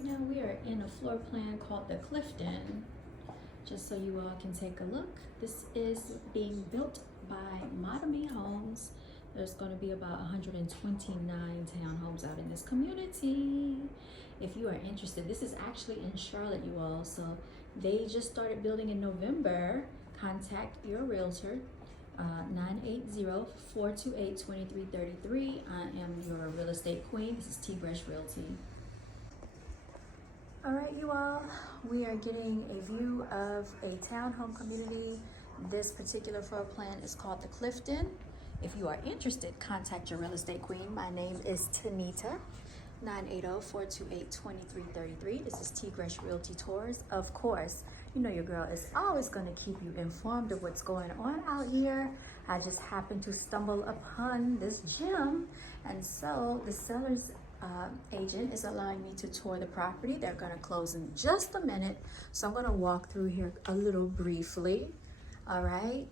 right now we are in a floor plan called the Clifton. Just so you all can take a look, this is being built by Mattamy Homes. There's going to be about 129 townhomes out in this community. If you are interested, this is actually in Charlotte, you all. So they just started building in November. Contact your realtor, 980-428-2333. I am your real estate queen. This is T Gresh Realty. All right, you all, we are getting a view of a townhome community. This particular floor plan is called the Clifton. If you are interested, contact your real estate queen. My name is Tanita, 980-428-2333. This is T Gresh Realty Tours. Of course, you know your girl is always going to keep you informed of what's going on out here. I just happened to stumble upon this gym, and so the seller's agent is allowing me to tour the property. They're going to close in just a minute, so I'm going to walk through here a little briefly. All right,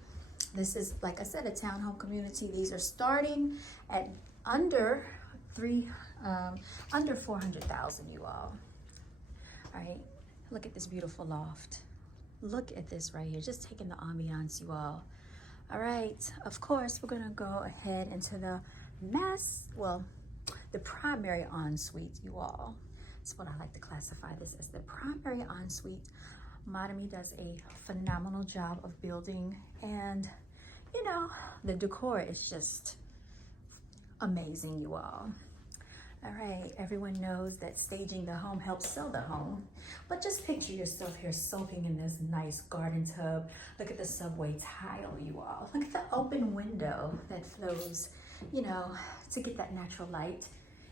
this is, like I said, a townhome community. These are starting at under 400,000, you all. All right, look at this beautiful loft. Look at this right here, just taking the ambiance, you all. All right, of course, we're gonna go ahead into the the primary ensuite, you all. That's what I like to classify this as, the primary ensuite. Mattamy does a phenomenal job of building, and you know, the decor is just amazing, you all. All right, everyone knows that staging the home helps sell the home, but just picture yourself here soaking in this nice garden tub. Look at the subway tile, you all. Look at the open window that flows, you know, to get that natural light.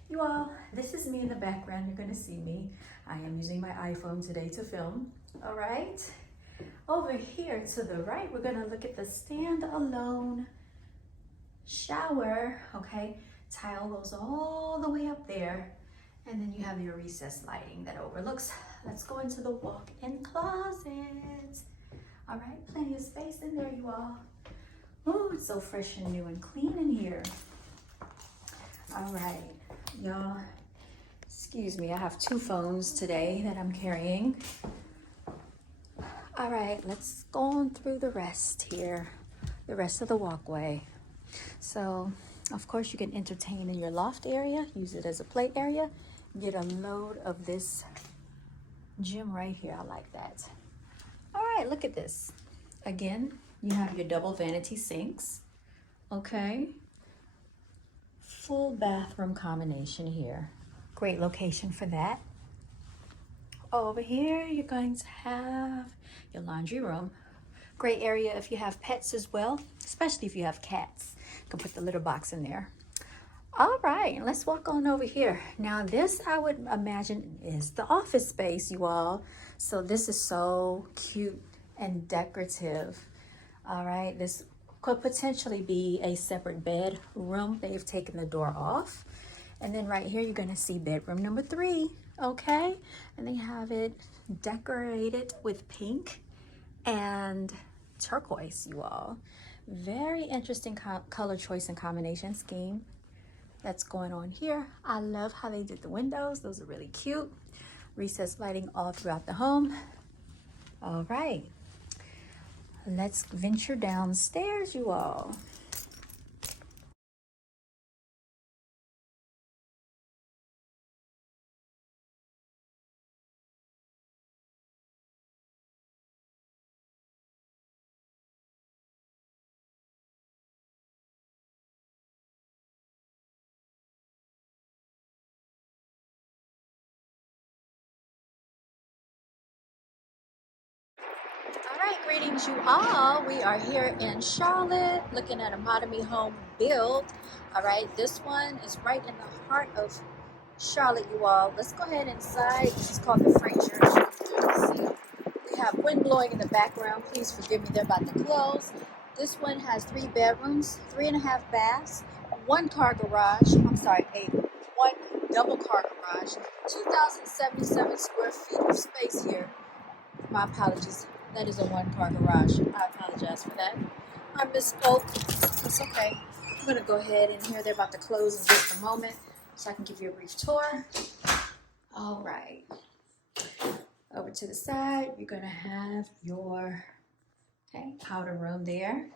You all, this is me in the background. You're gonna see me. I am using my iPhone today to film. All right, over here to the right, we're gonna look at the stand-alone shower, okay? Tile goes all the way up there, and then you have your recessed lighting that overlooks. Let's go into the walk-in closet. All right, plenty of space in there, you all. Oh, it's so fresh and new and clean in here. All right, y'all, excuse me, I have two phones today that I'm carrying. All right, let's go on through the rest here, the rest of the walkway. So, of course, you can entertain in your loft area, use it as a play area, get a load of this gym right here. I like that. All right, look at this. Again, you have your double vanity sinks, okay? Full bathroom combination here. Great location for that. Over here, you're going to have your laundry room. Great area if you have pets as well, especially if you have cats. You can put the litter box in there. All right, let's walk on over here. Now this, I would imagine, is the office space, you all. So this is so cute and decorative. All right, this could potentially be a separate bedroom. They've taken the door off. And then right here, you're gonna see bedroom number 3, okay? And they have it decorated with pink and turquoise, you all. Very interesting color choice and combination scheme that's going on here. I love how they did the windows. Those are really cute. Recessed lighting all throughout the home. All right, let's venture downstairs, you all. All right, greetings you all. We are here in Charlotte looking at a Mattamy home build. All right, this one is right in the heart of Charlotte, you all. Let's go ahead inside. This is called the Fraser. We have wind blowing in the background. Please forgive me, they're about to close. This one has 3 bedrooms, 3.5 baths, 1 car garage. I'm sorry, one double car garage, 2,077 square feet of space here. My apologies. That is a 1 car garage. I apologize for that. I misspoke. It's okay. I'm going to go ahead and here. They're about to close in just a moment so I can give you a brief tour. All right. over to the side, you're gonna have your powder room there.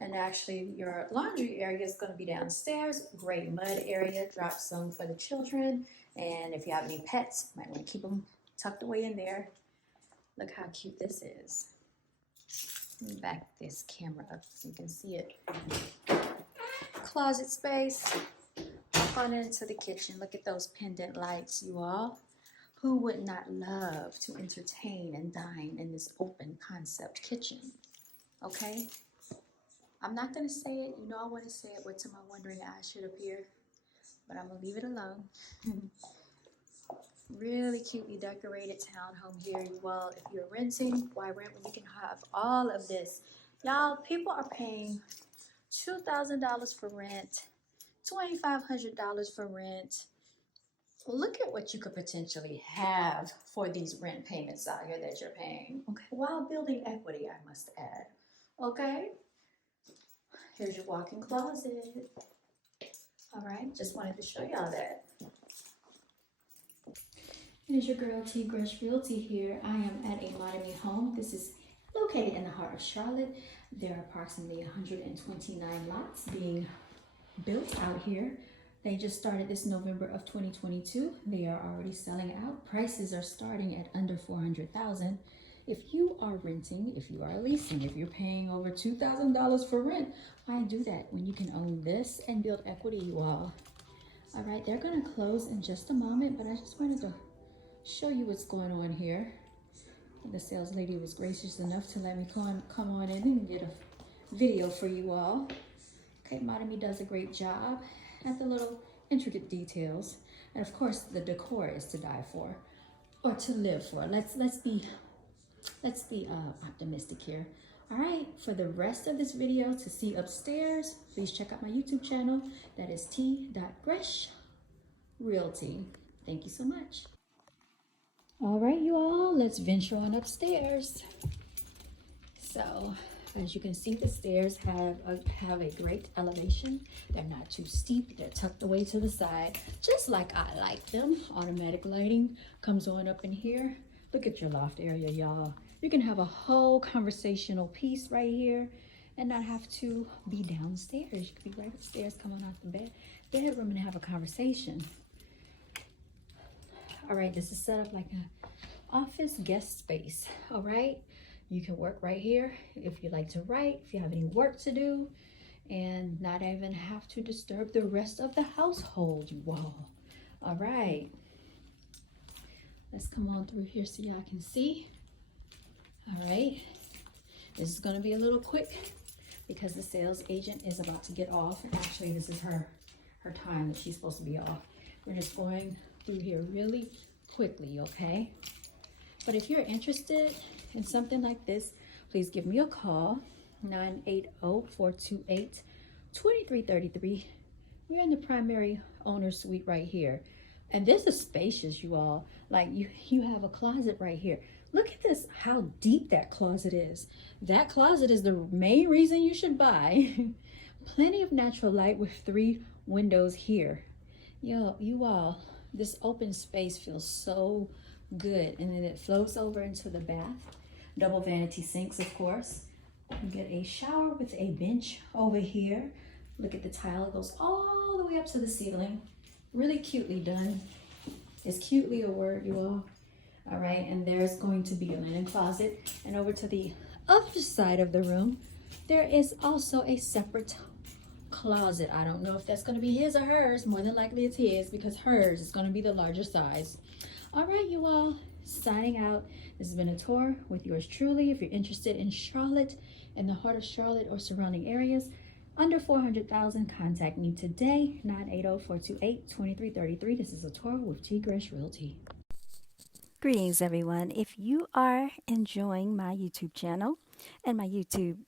And actually your laundry area is gonna be downstairs. Great mud area, drop some for the children. And if you have any pets, you might wanna keep them tucked away in there. Look how cute this is. Let me back this camera up so you can see it. Closet space. On into the kitchen. Look at those pendant lights, you all. Who would not love to entertain and dine in this open concept kitchen? Okay? I'm not going to say it. You know I want to say it. Wait till my wondering eyes should appear. But I'm going to leave it alone. Really cutely decorated townhome here, you all. If you're renting, why rent when you can have all of this? Y'all, people are paying $2,000 for rent, $2,500 for rent. Look at what you could potentially have for these rent payments out here that you're paying. Okay, while building equity, I must add. Okay, here's your walk-in closet. All right, just wanted to show y'all that. It is your girl T Gresh Realty here. I am at a Mattamy home. This is located in the heart of Charlotte. There are approximately 129 lots being built out here. They just started this November of 2022. They are already selling out. Prices are starting at under $400,000. If you are renting, if you are leasing, if you're paying over $2,000 for rent, why do that when you can own this and build equity, you all? All right, they're gonna close in just a moment, but I just wanted to show you what's going on here. The sales lady was gracious enough to let me come on in and get a video for you all. Okay, Mattamy does a great job at the little intricate details, and of course the decor is to die for, or to live for. Let's be optimistic here. All right, for the rest of this video to see upstairs, please check out my YouTube channel. That is T Gresh Realty. Thank you so much. All right, you all, let's venture on upstairs. So, as you can see, the stairs have a great elevation. They're not too steep. They're tucked away to the side, just like I like them. Automatic lighting comes on up in here. Look at your loft area, y'all. You can have a whole conversational piece right here and not have to be downstairs. You can be right upstairs, come on out the bedroom and have a conversation. All right, this is set up like an office guest space. All right, you can work right here if you like to write, if you have any work to do, and not even have to disturb the rest of the household, you all. All right, let's come on through here so y'all can see. All right, this is gonna be a little quick because the sales agent is about to get off. Actually, this is her time that she's supposed to be off. We're just going through here really quickly, okay? But if you're interested in something like this, please give me a call, 980-428-2333. We're in the primary owner suite right here. And this is spacious, you all. Like you have a closet right here. Look at this, how deep that closet is. That closet is the main reason you should buy. Plenty of natural light with 3 windows here. Yo, you all, this open space feels so good. And then it flows over into the bath. Double vanity sinks, of course. You get a shower with a bench over here. Look at the tile, it goes all the way up to the ceiling. Really cutely done. Is cutely a word, you all? All right, and there's going to be a linen closet. And over to the other side of the room, there is also a separate closet. I don't know if that's going to be his or hers. More than likely it's his, because hers is going to be the larger size. All right, you all, signing out. This has been a tour with yours truly. If you're interested in Charlotte, in the heart of Charlotte or surrounding areas, under $400,000, contact me today, 980-428-2333. This is a tour with T Gresh Realty. Greetings, everyone. If you are enjoying my YouTube channel and my YouTube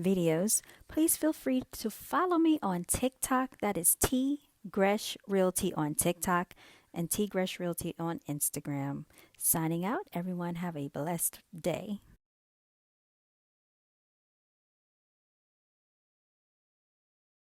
videos, please feel free to follow me on TikTok. That is T Gresh Realty on TikTok and T Gresh Realty on Instagram. Signing out. Everyone have a blessed day.